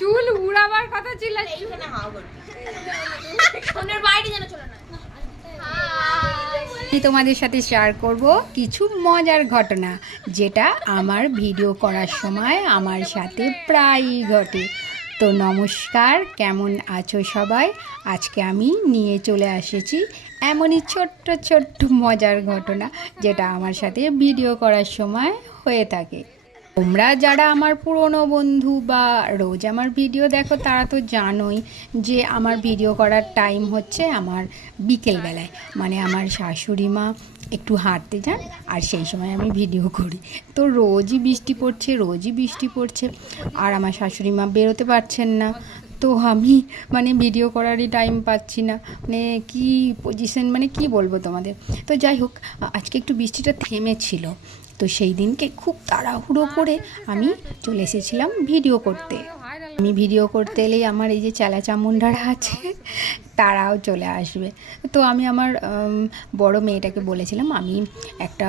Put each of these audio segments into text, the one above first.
চুল উড়াবার কথা ছিল, আমি তোমাদের সাথে শেয়ার করব কিছু মজার ঘটনা, যেটা আমার ভিডিও করার সময় আমার সাথে প্রায়ই ঘটে। তো নমস্কার, কেমন আছো সবাই? আজকে আমি নিয়ে চলে এসেছি এমনই ছোট্ট ছোট্ট মজার ঘটনা, যেটা আমার সাথে ভিডিও করার সময় হয়ে থাকে। তোমরা যারা আমার পুরনো বন্ধু বা রোজ আমার ভিডিও দেখো, তারা তো জানোই যে আমার ভিডিও করার টাইম হচ্ছে আমার বিকেলবেলায়। মানে আমার শাশুড়ি মা একটু হাঁটতে যান, আর সেই সময় আমি ভিডিও করি। তো রোজই বৃষ্টি পড়ছে, আর আমার শাশুড়ি মা বেরোতে পারছেন না। তো আমি ভিডিও করারই টাইম পাচ্ছি না, কি পজিশন, কি বলবো তোমাদের। তো যাই হোক, আজকে একটু বৃষ্টিটা থেমেছিল, তো সেই দিনকে খুব তাড়াহুড়ো করে আমি চলে এসেছিলাম ভিডিও করতে। আমি ভিডিও করতে এলেই আমার এই যে চেলা চামুন্ডারা আছে, তারাও চলে আসবে। তো আমি আমার বড় মেয়েটাকে বলেছিলাম আমি একটা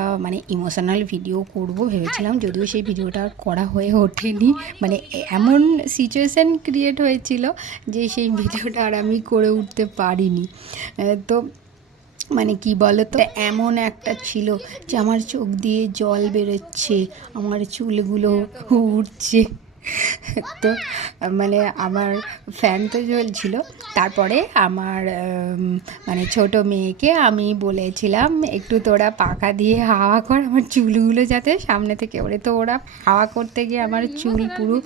ইমোশনাল ভিডিও করব ভেবেছিলাম, যদিও সেই ভিডিওটা করা হয়ে ওঠেনি। এমন সিচুয়েশান ক্রিয়েট হয়েছিল যে সেই ভিডিওটা আর আমি করে উঠতে পারিনি। তো কি বলো তো, এমন একটা ছিল যে আমার চোখ দিয়ে জল বেরোচ্ছে, আমার চুলগুলো উড়ছে। তো আমার ফ্যান তো জ্বলছিল। তারপরে আমার ছোট মেয়েকে আমি বলেছিলাম একটু তোরা পাখা দিয়ে হাওয়া কর আমার চুলগুলো যাতে সামনে থেকে ওড়ে। তো ওরা হাওয়া করতে গিয়ে আমার চুল পুরো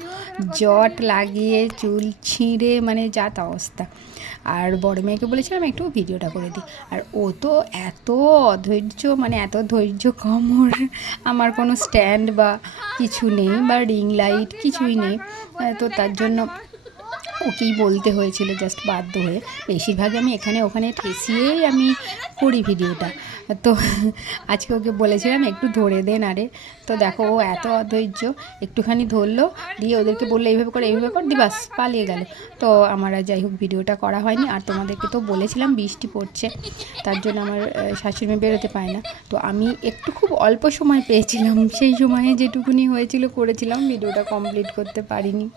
জট লাগিয়ে, চুল ছিঁড়ে যাত অবস্থা। আর বড় মেয়েকে বলেছিলাম একটু ভিডিওটা করে দিই, আর ও তো এত অধৈর্য, এত ধৈর্য কম ওর। আমার কোনো স্ট্যান্ড বা কিছু নেই, বা রিং লাইট কিছুই নেই। তো তার জন্য ওকেই বলতে হয়েছিল, জাস্ট বাধ্য হয়ে। বেশিরভাগ আমি এখানে ওখানে ঠেসিয়েই আমি করি ভিডিওটা। তো আজকে ওকে বলেছিলাম একটু ধরে দেন আরে। তো দেখো, ও এত অধৈর্য, একটুখানি ধরলো, দিয়ে ওদেরকে বললো এইভাবে কর, দি বাস পালিয়ে গেল। তো আমার আর যাই হোক ভিডিওটা করা হয়নি। আর তোমাদেরকে তো বলেছিলাম বৃষ্টি পড়ছে, তার জন্য আমার শাশুড়ি মেয়ে বেরোতে পায় না। তো আমি একটু খুব অল্প সময় পেয়েছিলাম, সেই সময়ে যেটুকুনি হয়েছিল করেছিলাম, ভিডিওটা কমপ্লিট করতে পারিনি।